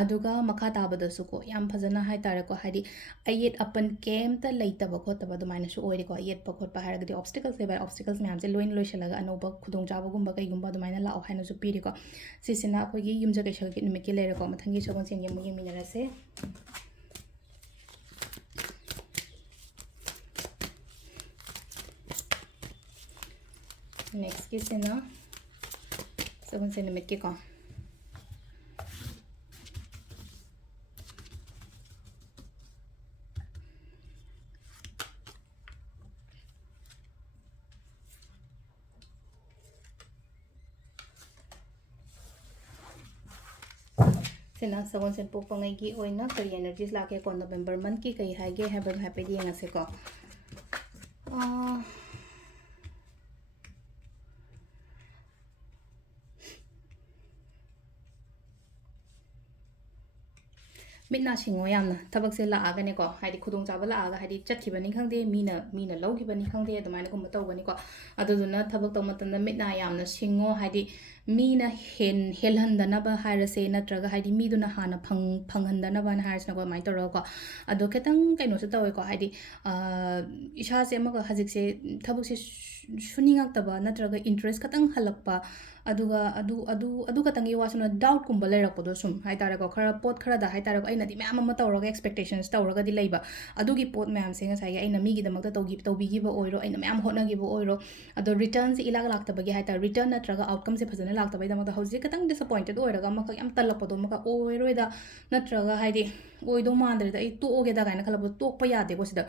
ꯑꯗꯨꯒ ꯃꯈꯥ ꯇꯥꯕꯗꯁꯨꯀꯣ ꯌꯥꯝ ꯐꯖꯅ ꯍꯥꯏꯇꯥꯔꯦꯀꯣ ꯍꯥꯏꯗꯤ ꯑꯌꯦꯠ ꯑꯄꯟ ꯀꯩꯝꯇ ꯂꯩꯇꯕ ꯈꯣꯠꯇꯕ ꯑꯗꯨꯃꯥꯏꯅꯁꯨ ꯑꯣꯏꯔꯦꯀꯣ ꯌꯦꯠꯄ ꯈꯣꯠꯄ ꯍꯥꯏꯔꯒꯗꯤ ꯑꯣꯞꯁꯇꯤꯀꯜꯁ ꯂꯩꯕ ꯑꯣꯞꯁꯇꯤꯀꯜꯁ ꯃꯌꯥꯝꯁꯦ ꯂꯣꯏꯅ ꯂꯣꯏꯁꯤꯜꯂꯒ ꯑꯅꯧꯕ ꯈꯨꯗꯣꯡꯆꯥꯕꯒꯨꯝꯕ ꯀꯩꯒꯨꯝꯕ ꯑꯗꯨꯃꯥꯏꯅ ꯂꯥꯛꯑꯣ ꯍꯥꯏꯅꯁꯨ ꯄꯤꯔꯤꯀꯣ ꯁꯤꯁꯤꯅ ꯑꯩꯈꯣꯏꯒꯤ ꯌꯨꯝꯖꯀꯩꯁꯒꯤ ꯅꯨꯃꯤꯠꯀꯤ ꯂꯩꯔꯦꯀꯣ ꯃꯊꯪꯒꯤ ꯁꯒꯣꯜꯁꯦꯟꯒꯤ ꯑꯃꯨꯛ ꯌꯦꯡꯃꯤꯟꯅꯔꯁꯦ ꯅꯦꯛꯁꯀꯤꯁꯤꯅ ꯁꯒꯣꯜꯁꯦꯟ ꯅꯨꯃꯤꯠꯀꯤꯀꯣ ꯁꯤꯅ ꯁꯒꯣꯜꯁꯦꯟ ꯄꯣꯛꯄꯉꯩꯒꯤ ꯑꯣꯏꯅ ꯀꯔꯤ ꯑꯦꯅꯔꯖꯤꯁ ꯂꯥꯛꯀꯦꯀꯣ ꯅꯣꯕꯦꯝꯕꯔ ꯃꯟꯊꯀꯤ ꯀꯩ ꯍꯥꯏꯒꯦ ꯍꯥꯏꯕꯗꯣ ꯍꯥꯏꯐꯦꯠ ꯌꯦꯡꯉꯁꯦꯀꯣ ꯃꯤꯠ ꯅꯥ ꯁꯤꯡꯉꯣ ꯌꯥꯝꯅ ꯊꯕꯛꯁꯦ ꯂꯥꯛꯑꯒꯅꯦꯀꯣ ꯍꯥꯏꯗꯤ ꯈꯨꯗꯣꯡꯆꯥꯕ ꯂꯥꯛꯑꯒ ꯍꯥꯏꯗꯤ ꯆꯠꯈꯤꯕꯅꯤ ꯈꯪꯗꯦ ꯃꯤꯅ ꯂꯧꯈꯤꯕꯅꯤ ꯈꯪꯗꯦ ꯑꯗꯨꯃꯥꯏꯅꯒꯨꯝꯕ ꯇꯧꯒꯅꯤꯀꯣ ꯑꯗꯨꯗꯨꯅ ꯊꯕꯛ ꯇꯧꯕ ꯃꯇꯝꯗ ꯃꯤꯠ ꯅꯥ ꯌꯥꯝꯅ ꯁꯤꯡꯉꯣ ꯍꯥꯏꯗꯤ ꯃꯤꯅ ꯍꯦꯜꯍꯟꯗꯅꯕ ꯍꯥꯏꯔꯁꯦ ꯅꯠꯇ꯭ꯔꯒ ꯍꯥꯏꯗꯤ ꯃꯤꯗꯨꯅ ꯍꯥꯟꯅ ꯐꯪꯍꯟꯗꯅꯕꯅ ꯍꯥꯏꯔꯁꯤꯅꯀꯣ ꯑꯗꯨꯃꯥꯏꯅ ꯇꯧꯔꯒꯀꯣ ꯑꯗꯣ ꯈꯤꯇꯪ ꯀꯩꯅꯣꯁꯨ ꯇꯧꯋꯦꯀꯣ ꯍꯥꯏꯗꯤ ꯏꯁꯥꯁꯦ ꯑꯃꯒ ꯍꯧꯖꯤꯛꯁꯦ ꯊꯕꯛꯁꯦ ꯁꯨꯅꯤꯡꯉꯛꯇꯕ ꯅꯠꯇ꯭ꯔꯒ ꯏꯟꯇꯔꯦꯁ ꯈꯇꯪ ꯍꯜꯂꯛꯄ ꯑꯗꯨꯒ ꯑꯗꯨ ꯈꯇꯪꯒꯤ ꯋꯥꯁꯨꯅ ꯗꯥꯎꯠꯀꯨꯝꯕ ꯂꯩꯔꯛꯄꯗꯣ ꯁꯨꯝ ꯍꯥꯏꯇꯥꯔꯦꯀꯣ ꯈꯔ ꯄꯣꯠ ꯈꯔꯗ ꯍꯥꯏꯇꯥꯔꯦꯀꯣ ꯑꯩꯅꯗꯤ ꯃꯌꯥꯝ ꯑꯃ ꯇꯧꯔꯒ ꯑꯦꯛꯁꯄꯦꯛꯇꯦꯁꯟꯁ ꯇꯧꯔꯒꯗꯤ ꯂꯩꯕ ꯑꯗꯨꯒꯤ ꯄꯣꯠ ꯃꯌꯥꯝꯁꯦ ꯉꯁꯥꯏꯒꯤ ꯑꯩꯅ ꯃꯤꯒꯤꯗꯃꯛꯇ ꯇꯧꯕꯤꯈꯤꯕ ꯑꯣꯏꯔో ꯑꯩꯅ ꯃꯌꯥꯝ ꯍꯣꯠꯅꯈꯤꯕ ꯑꯣꯏꯔꯣ ꯑꯗꯣ ꯔꯤꯇꯔꯟꯁꯦ ꯏꯂꯥꯛ ꯂꯥꯛꯇꯕꯒꯤ ꯍꯥꯏꯇꯥꯔꯦ ꯔꯤꯇꯔꯟ ꯅꯠꯇ꯭ꯔꯒ ꯑꯥꯎꯠꯀꯝꯁꯦ ꯐꯖꯅ ꯂꯥꯛꯇꯕꯩꯗꯃꯛꯇ ꯍꯧꯖꯤꯛ ꯈꯤꯇꯪ ꯗꯤꯁꯑꯄꯣꯏꯟꯇꯦꯠ ꯑꯣꯏꯔꯒ ꯑꯃꯈꯛ ꯌꯥꯝ ꯇꯜꯂꯛꯄꯗꯣ ꯑꯃꯈꯛ ꯑꯣꯏꯔꯣꯏꯗ ꯅꯠꯇ꯭ꯔꯒ ꯍꯥꯏꯗꯤ ꯑꯣꯏꯗꯧ ꯃꯥꯟꯗ꯭ꯔꯦꯗ ꯑꯩ ꯇꯣꯛꯑꯒꯦꯗ ꯀꯥꯏꯅ ꯈꯜꯂꯛꯄꯗꯣ ꯇꯣꯛꯄ ꯌꯥꯗꯦꯀꯣ ꯁꯤꯗ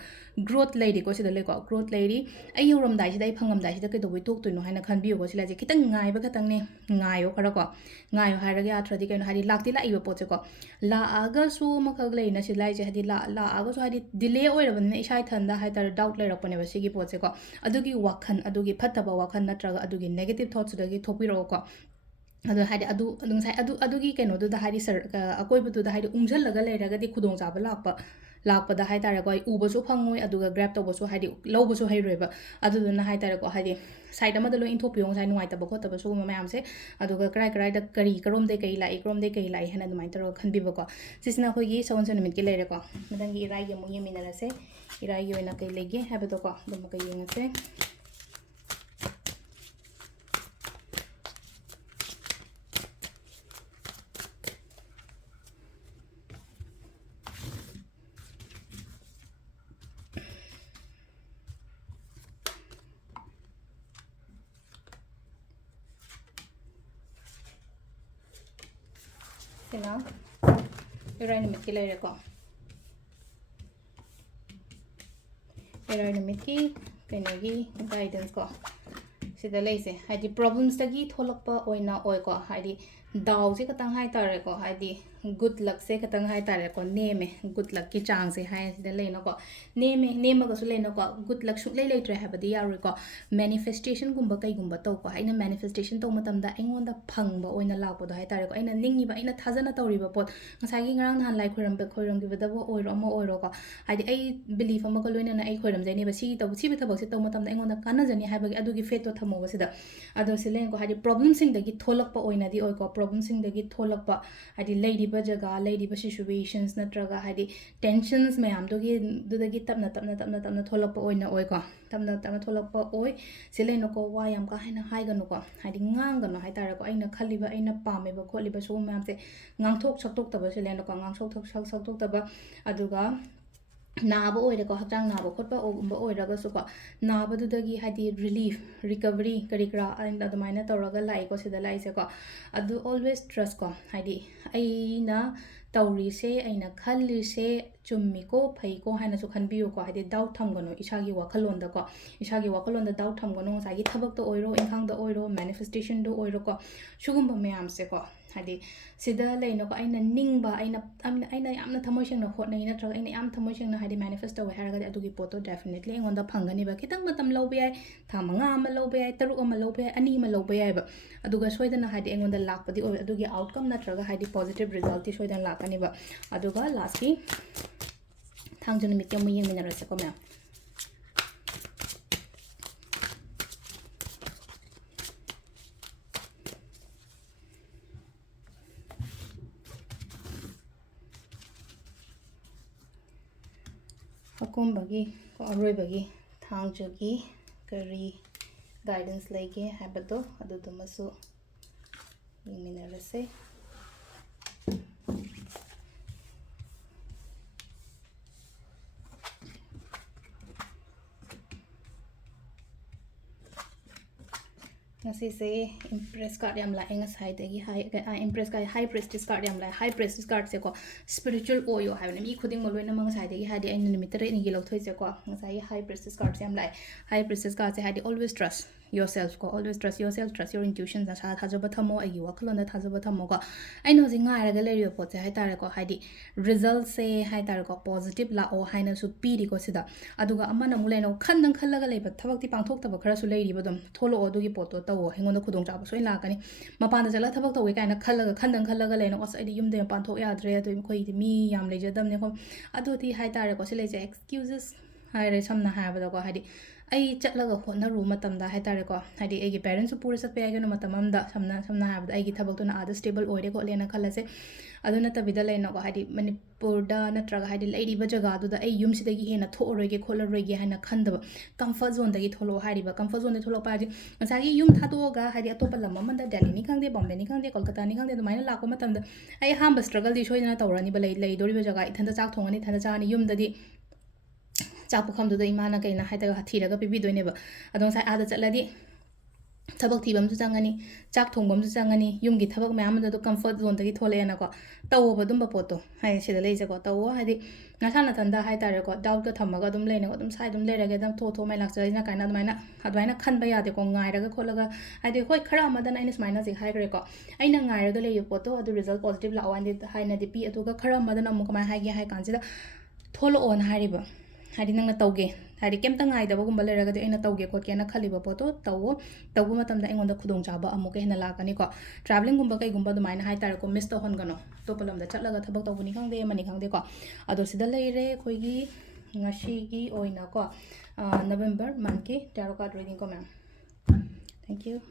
ꯒ꯭ꯔꯣꯠ ꯂꯩꯔꯤꯀꯣ ꯁꯤꯗ ꯂꯩꯀꯣ ꯒ꯭ꯔꯣꯠ ꯂꯩꯔꯤ ꯑꯩ ꯌꯧꯔꯝꯗꯥꯏꯁꯤꯗ ꯑꯩ ꯐꯪꯉꯝꯗꯥꯏꯁꯤꯗ ꯀꯩꯗꯧꯕꯩ ꯇꯣꯛꯇꯣꯏꯅꯣ ꯍꯥꯏꯅ ꯈꯟꯕꯤꯌꯨꯀꯣ ꯁꯤꯂꯥꯏꯁꯦ ꯈꯤꯇꯪ ꯉꯥꯏꯕ ꯈꯛꯇꯪꯅꯦ ꯉꯥꯏꯌꯣ ꯈꯔꯀꯣ ꯉꯥꯏꯌꯣ ꯍꯥꯏꯔꯒ ꯌꯥꯗ꯭ꯔꯗꯤ ꯀꯩꯅꯣ ꯍꯥꯏꯗꯤ ꯂꯥꯛꯇꯤ ꯂꯥꯛꯏꯕ ꯄꯣꯠꯁꯦꯀꯣ ꯂꯥꯛꯑꯒꯁꯨ ꯑꯃꯈꯛ ꯂꯩꯅ ꯁꯤꯂꯥꯏꯁꯦ ꯍꯥꯏꯗꯤ ꯂꯥꯛꯑꯒꯁꯨ ꯍꯥꯏꯗꯤ ꯗꯤꯂꯦ ꯑꯣꯏꯔꯕꯅꯤꯅ ꯏꯁꯥ ꯏꯊꯟꯗ ꯍꯥꯏꯇꯥꯔꯦ ꯗꯥꯎꯠ ꯂꯩꯔꯛꯄꯅꯦꯕ ꯁꯤꯒꯤ ꯄꯣꯠꯁꯦꯀꯣ ꯑꯗꯨꯒꯤ ꯋꯥꯈꯜ ꯑꯗꯨꯒꯤ ꯐꯠꯇꯕ ꯋꯥꯈꯜ ꯅꯠꯇ꯭ꯔꯒ ꯑꯗꯨꯒꯤ ꯅꯦꯒꯦꯇꯤቭ ꯊꯣꯠꯁꯨꯗꯒꯤ ꯊꯣꯛꯄꯤꯔꯛꯑꯣꯀꯣ ꯑꯗꯣ ꯍꯥꯏꯗꯤ ꯉꯁꯥꯏ ꯑꯗꯨꯒꯤ ꯀꯩꯅꯣꯗꯨꯗ ꯍꯥꯏꯗꯤ ꯑꯀꯣꯏꯕꯗꯨꯗ ꯍꯥꯏꯗꯤ ꯎꯪꯁꯤꯜꯂꯒ ꯂꯩꯔꯒꯗꯤ ꯈꯨꯗꯣꯡꯆꯥꯕ ꯂꯥꯛꯄꯗ ꯍꯥꯏꯇꯥꯔꯦꯀꯣ ꯑꯩ ꯎꯕꯁꯨ ꯐꯪꯉꯣꯏ ꯑꯗꯨꯒ ꯒ꯭ꯔꯦꯞ ꯇꯧꯕꯁꯨ ꯍꯥꯏꯗꯤ ꯂꯧꯕꯁꯨ ꯍꯩꯔꯣꯏꯕ ꯑꯗꯨꯗꯨꯅ ꯍꯥꯏꯇꯥꯔꯦꯀꯣ ꯍꯥꯏꯗꯤ ꯁꯥꯏꯠ ꯑꯃꯗ ꯂꯣꯏ ꯏꯟꯊꯣꯛꯄꯤꯌꯣ ꯉꯁꯥꯏ ꯅꯨꯡꯉꯥꯏꯇꯕ ꯈꯣꯠꯇꯕ ꯁꯤꯒꯨꯝꯕ ꯃꯌꯥꯝꯁꯦ ꯑꯗꯨꯒ ꯀꯔꯥꯏꯗ ꯀꯔꯣꯝꯗꯩ ꯀꯩ ꯂꯥꯛꯏ ꯍꯥꯏꯅ ꯑꯗꯨꯃꯥꯏꯅ ꯇꯧꯔꯒ ꯈꯟꯕꯤꯕꯀꯣ ꯁꯤꯁꯤꯅ ꯑꯩꯈꯣꯏꯒꯤ ꯁꯒꯣꯜꯁꯦꯟ ꯅꯨꯃꯤꯠꯀꯤ ꯂꯩꯔꯦꯀꯣ ꯃꯊꯪꯒꯤ ꯏꯔꯥꯏꯒꯤ ꯑꯃꯨꯛ ꯌꯦꯡꯃꯤꯟꯅꯔꯁꯦ ꯏꯔꯥꯏꯒꯤ ꯑꯣꯏꯅ ꯀꯩ ꯂꯩꯒꯦ ꯍꯥꯏꯕꯗꯣꯀꯣ ꯑꯗꯨꯃꯛꯀ ꯌꯦꯡꯉꯁꯦ ꯁꯤꯅ ꯏꯔꯥꯏ ꯅꯨꯃꯤꯠꯀꯤ ꯂꯩꯔꯦꯀꯣ ꯏꯔꯥꯏ ꯅꯨꯃꯤꯠꯀꯤ ꯀꯩꯅꯣꯒꯤ ꯒꯥꯏꯗꯦꯟꯁ ꯀꯣ ꯁꯤꯗ ꯂꯩꯁꯦ ꯍꯥꯏꯗꯤ ꯄ꯭ꯔꯣꯕ꯭ꯂꯦꯝꯁꯇꯒꯤ ꯊꯣꯛꯂꯛꯄ ꯑꯣꯏꯅ ꯑꯣꯏꯀꯣ ꯍꯥꯏꯗꯤ ꯗꯥꯎꯁꯦ ꯈꯇꯪ ꯍꯥꯏꯇꯥꯔꯦꯀꯣ ꯍꯥꯏꯗꯤ ꯒꯨꯗ ꯂꯛꯁꯦ ꯈꯇꯪ ꯍꯥꯏꯇꯥꯔꯦꯀꯣ ꯅꯦꯝꯃꯦ ꯒꯨꯗ ꯂꯛꯀꯤ ꯆꯥꯡꯁꯦ ꯁꯤꯗ ꯂꯩꯅꯀꯣ ꯅꯦꯝꯃꯒꯁꯨ ꯂꯩꯅꯀꯣ ꯒꯨꯗ ꯂꯛ ꯁꯨꯡꯂꯩ ꯂꯩꯇ꯭ꯔꯦ ꯍꯥꯏꯕꯗꯤ ꯌꯥꯔꯣꯏꯀꯣ ꯃꯦꯅꯤꯐꯦꯁꯇꯦꯁꯟꯒꯨꯝꯕ ꯀꯩꯒꯨꯝꯕ ꯇꯧꯀꯣ ꯑꯩꯅ ꯃꯦꯅꯤꯐꯦꯁꯇꯦꯁꯟ ꯇꯧꯕ ꯃꯇꯝꯗ ꯑꯩꯉꯣꯟꯗ ꯐꯪꯕ ꯑꯣꯏꯅ ꯂꯥꯛꯄꯗꯣ ꯍꯥꯏꯇꯥꯔꯦꯀꯣ ꯑꯩꯅ ꯅꯤꯡꯉꯤꯕ ꯑꯩꯅ ꯊꯥꯖꯅ ꯇꯧꯔꯤꯕ ꯄꯣꯠ ꯉꯁꯥꯏꯒꯤ ꯉꯔꯥꯡ ꯅꯍꯥꯟ ꯂꯥꯏ ꯈꯣꯏꯔꯝꯈꯤꯕꯗꯕꯨ ꯑꯣꯏꯔꯣ ꯑꯃ ꯑꯣꯏꯔꯣꯀꯣ ꯍꯥꯏꯗꯤ ꯑꯩ ꯕꯤꯂꯤꯐ ꯑꯃꯒ ꯂꯣꯏꯅꯅ ꯑꯩ ꯈꯣꯏꯔꯝꯖꯩꯅꯦꯕ ꯁꯤꯕ ꯊꯕꯛꯁꯦ ꯇꯧꯕ ꯃꯇꯝꯗ ꯑꯩꯉꯣꯟꯗ ꯀꯥꯟꯅꯖꯅꯤ ꯍꯥꯏꯕꯒꯤ ꯑꯗꯨꯒꯤ ꯐꯦꯠꯇꯣ ꯊꯝꯃꯣꯕ ꯁꯤꯗ ꯑꯗꯣ ꯁꯤ ꯂꯩꯅꯀꯣ ꯍꯥꯏꯗꯤ ꯄ꯭ꯔꯣꯕ꯭ꯂꯦꯝꯁꯤꯡꯗꯒꯤ ꯊꯣꯛꯂꯛꯄ ꯑꯣꯏꯅꯗꯤ ꯑꯣꯏꯀꯣ ꯄ꯭ꯔꯣꯕ꯭ꯂꯦꯝꯁꯤꯡꯗꯒꯤ ꯊꯣꯛꯂꯛꯄ ꯍꯥꯏꯗꯤ ꯂꯩꯔꯤꯕ ꯖꯒꯥ ꯂꯩꯔꯤꯕ ꯁꯤꯆꯨꯋꯦꯁꯟꯁ ꯅꯠꯇ꯭ꯔꯒ ꯍꯥꯏꯗꯤ ꯇꯦꯟꯁꯟꯁ ꯃꯌꯥꯝꯗꯨꯗꯒꯤ ꯇꯞꯅ ꯊꯣꯛꯂꯛꯄ ꯑꯣꯏꯅ ꯑꯣꯏꯀꯣ ꯇꯞꯅ ꯊꯣꯛꯂꯛꯄ ꯑꯣꯏ ꯁꯤ ꯂꯩꯅꯀꯣ ꯋꯥ ꯌꯥꯝ ꯀꯥ ꯍꯦꯟꯅ ꯍꯥꯏꯒꯅꯨꯀꯣ ꯍꯥꯏꯗꯤ ꯉꯥꯡꯒꯅꯨ ꯍꯥꯏꯇꯥꯔꯦꯀꯣ ꯑꯩꯅ ꯈꯜꯂꯤꯕ ꯑꯩꯅ ꯄꯥꯝꯃꯤꯕ ꯈꯣꯠꯂꯤꯕ ꯁꯤꯒꯨꯝꯕ ꯃꯌꯥꯝꯁꯦ ꯉꯥꯡꯊꯣꯛ ꯁꯛꯇꯣꯛꯇꯕ ꯁꯤ ꯂꯩꯅꯀꯣ ꯉꯥꯡꯊꯣꯛ ꯁꯛꯇꯣꯛꯇꯕ ꯑꯗꯨꯒ ꯅꯥꯕ ꯑꯣꯏꯔꯦꯀꯣ ꯍꯛꯆꯥꯡ ꯅꯥꯕ ꯈꯣꯠꯄ ꯒꯨꯝꯕ ꯑꯣꯏꯔꯒꯁꯨꯀꯣ ꯅꯥꯕꯗꯨꯗꯒꯤ ꯍꯥꯏꯗꯤ ꯔꯤꯂꯤꯐ ꯔꯤꯀꯕꯔꯤ ꯀꯔꯤ ꯀꯔꯥ ꯑꯗꯨꯃꯥꯏꯅ ꯇꯧꯔꯒ ꯂꯥꯛꯏꯀꯣ ꯁꯤꯗ ꯂꯥꯛꯏꯁꯦꯀꯣ ꯑꯗꯨ ꯑꯣꯜꯋꯦꯁ ꯇ꯭ꯔꯁ ꯀꯣ ꯍꯥꯏꯗꯤ ꯑꯩꯅ ꯇꯧꯔꯤꯁꯦ ꯑꯩꯅ ꯈꯜꯂꯤꯁꯦ ꯆꯨꯝꯃꯤꯀꯣ ꯐꯩꯀꯣ ꯍꯥꯏꯅꯁꯨ ꯈꯟꯕꯤꯌꯨꯀꯣ ꯍꯥꯏꯗꯤ ꯗꯥꯎꯠ ꯊꯝꯒꯅꯨ ꯏꯁꯥꯒꯤ ꯋꯥꯈꯜꯂꯣꯟꯗꯀꯣ ꯏꯁꯥꯒꯤ ꯋꯥꯈꯜꯂꯣꯟꯗ ꯗꯥꯎꯠ ꯊꯝꯒꯅꯨ ꯉꯁꯥꯏꯒꯤ ꯊꯕꯛꯇ ꯑꯣꯏꯔꯣ ꯏꯪꯈꯥꯡꯗ ꯑꯣꯏꯔꯣ ꯃꯦꯅꯤꯐꯦꯁꯇꯦꯁꯟꯗ ꯑꯣꯏꯔꯣꯀꯣ ꯁꯤꯒꯨꯝꯕ ꯃꯌꯥꯝꯁꯦꯀꯣ ꯍꯥꯏꯗꯤ ꯁꯤꯗ ꯂꯩꯅꯀꯣ ꯑꯩꯅ ꯅꯤꯡꯕ ꯑꯩꯅ ꯌꯥꯝꯅ ꯊꯃꯣꯏ ꯁꯦꯡꯅ ꯍꯣꯠꯅꯩ ꯅꯠꯇ꯭ꯔꯒ ꯑꯩꯅ ꯌꯥꯝ ꯊꯃꯣꯏ ꯁꯦꯡꯅ ꯍꯥꯏꯗꯤ ꯃꯦꯅꯤꯐꯦꯁ ꯇꯧꯋꯦ ꯍꯥꯏꯔꯒꯗꯤ ꯑꯗꯨꯒꯤ ꯄꯣꯠꯇꯣ ꯗꯦꯐꯤꯅꯦꯠꯂꯤ ꯑꯩꯉꯣꯟꯗ ꯐꯪꯒꯅꯤꯕ ꯈꯤꯇꯪ ꯃꯇꯝ ꯂꯧꯕ ꯌꯥꯏ ꯊꯥ 5 ꯑꯃ ꯂꯧꯕ ꯌꯥꯏ 6 ꯑꯃ ꯂꯧꯕ ꯌꯥꯏ 2 ꯑꯃ ꯂꯧꯕ ꯌꯥꯏꯕ ꯑꯗꯨꯒ ꯁꯣꯏꯗꯅ ꯍꯥꯏꯗꯤ ꯑꯩꯉꯣꯟꯗ ꯂꯥꯛꯄꯗꯤ ꯑꯣꯏ ꯑꯗꯨꯒꯤ ꯑꯥꯎꯠꯀꯝ ꯅꯠꯇ꯭ꯔꯒ ꯍꯥꯏꯗꯤ ꯄꯣꯖꯤꯇꯤቭ ꯔꯤꯖꯜꯇꯤ ꯁꯣꯏꯗꯅ ꯂꯥꯛꯀꯅꯤꯕ ꯑꯗꯨꯒ ꯂꯥꯁꯀꯤ ꯊꯥꯡꯖ ꯅꯨꯃꯤꯠꯀꯤ ꯑꯃꯨꯛ ꯌꯦꯡꯃꯤꯟꯅꯔꯁꯦꯀꯣ ꯃꯌꯥꯝ ꯑꯀꯣꯟꯕꯒꯤ ꯑꯔꯣꯏꯕꯒꯤ ꯊꯥꯡꯖꯒꯤ ꯀꯔꯤ ꯒꯥꯏꯗꯦꯟꯁ ꯂꯩꯒꯦ ꯍꯥꯏꯕꯗꯣ ꯑꯗꯨꯗꯨꯃꯁꯨ ꯌꯦꯡꯃꯤꯟꯅꯔꯁꯦ ꯉꯁꯤꯁꯦ ꯏꯝꯄ꯭ꯔꯦꯁ ꯀꯥꯔꯗ ꯌꯥꯝ ꯂꯥꯛꯑꯦ ꯉꯁꯥꯏꯗꯒꯤ ꯏꯝꯄ꯭ꯔꯦꯁ ꯀꯥꯔꯗ ꯍꯥꯏ ꯄ꯭ꯔꯦꯁꯇꯤꯁ ꯀꯥꯔꯗ ꯌꯥꯝ ꯂꯥꯛꯑꯦ ꯍꯥꯏ ꯄ꯭ꯔꯦꯁꯇꯤꯁ ꯀꯥꯔꯗꯁꯦꯀꯣ ꯁ꯭ꯄꯤꯔꯤꯆꯨꯋꯦꯜ ꯑꯣꯏꯌꯣ ꯍꯥꯏꯕꯅꯦ ꯃꯤ ꯈꯨꯗꯤꯡꯃꯛ ꯂꯣꯏꯅꯃꯛ ꯉꯁꯥꯏꯗꯒꯤ ꯍꯥꯏꯗꯤ ꯑꯩꯅ ꯅꯨꯃꯤꯠ 9ꯒꯤ ꯂꯧꯊꯣꯛꯏꯁꯦꯀꯣ ꯉꯁꯥꯏꯒꯤ ꯍꯥꯏ ꯄ꯭ꯔꯦꯁꯇꯤꯁ ꯀꯥꯔꯗꯁꯦ ꯌꯥꯝ ꯂꯥꯛꯑꯦ ꯍꯥꯏ ꯄ꯭ꯔꯦꯁꯇꯤꯁ ꯀꯥꯔꯗꯁꯦ ꯍꯥꯏꯗꯤ always trust yourself ko always trust yourself trust your intuition nasa thajaba thamo aigi wakhulonda thajaba thamo ko aina hoji ngairaga leiriba potse hai tare ko haidi result se hai tare ko positive la o haina su piri ko sida aduga amana mu leno khandang khallaga leiba thabakti pangthok taba khara su leiriba dum tholo odugi poto tawo hengonda khudong chaba soi lakani mapanda jala thabak tawi kaina khallaga khandang khallaga leno os aidi yumde panthok yadre adu khoi mi yam leijadamne ko adoti hai tare ko se leje excuses haire samna habada ko haidi ai chatlaga hotnaru matamda hai tare ko haidi egi parents pura satpe ageno matamamda samna habada aigi thabakuna ada stable oire ko lena khalase aduna tabida lena ko haidi manipurda natraga haidi leiri ba jaga adu da ai yum sidagi hena thoroige kholoroige haina khandaba comfort zone dagi tholo hairiba comfort zone de tholo pa ji masagi yum thadoga haidi atopa lamamanda delhi ni khangde bombay ni khangde kolkata ni khangde dumaina lakko matamda ai hamba struggle di shoina tawrani ba lei dori ba jaga ithanda chak thongani thanda chani yum dadi चापू खम दुदा इमाना कइना हाइता हाथीरगा PV दोइनेबा अदों साइ आदा चलदी थबक थीबम जु चंगनी चाक थोंबम जु चंगनी युमगी थबक मयाम दो comfort zone दगी थोलेना को तवोब दुम पोतो high सिदा लेजे को तवो हाइदि नसाना तंदा हाइ तारे को डाउट का थमगा दुम लेने को दुम साइ दुम लेरगे दम थो मै लाक्चैना काइना अदमाइना खनबा यादे को गाइरगा खोलगा हाइदि होय खरा अमदन आइना स्माइना जि हाइग्रे को आइना गाइरगा लेयो पोतो अदु रिजल्ट पॉजिटिव लाओ आइना हाइना दि पी अदुगा खरा अमदन अमु कमाइ हाइगे हाइ कांसिदा थोलो ऑन हाइरिबा हाइदि नंगना तौगे हाइदि केमता गाइदबगुंबा लेरगदि अइना तौगे खोटकेना खलिबा पोतो तौबो मतमदा अइंगोंदा खुदोंग चाबा अमुक हेना लाकनी को ट्रैवलिंग गुंबा कइगुंबा दुमाइना हाइ तारे को मिस तौहनगनो तोपलमदा चटलगा थबक तौबनी खंगदे मनी खंगदे को अदो सिदा लेरे खोइगी ngasiगी oina ko November month ki tarot card reading ko ma'am. Thank you.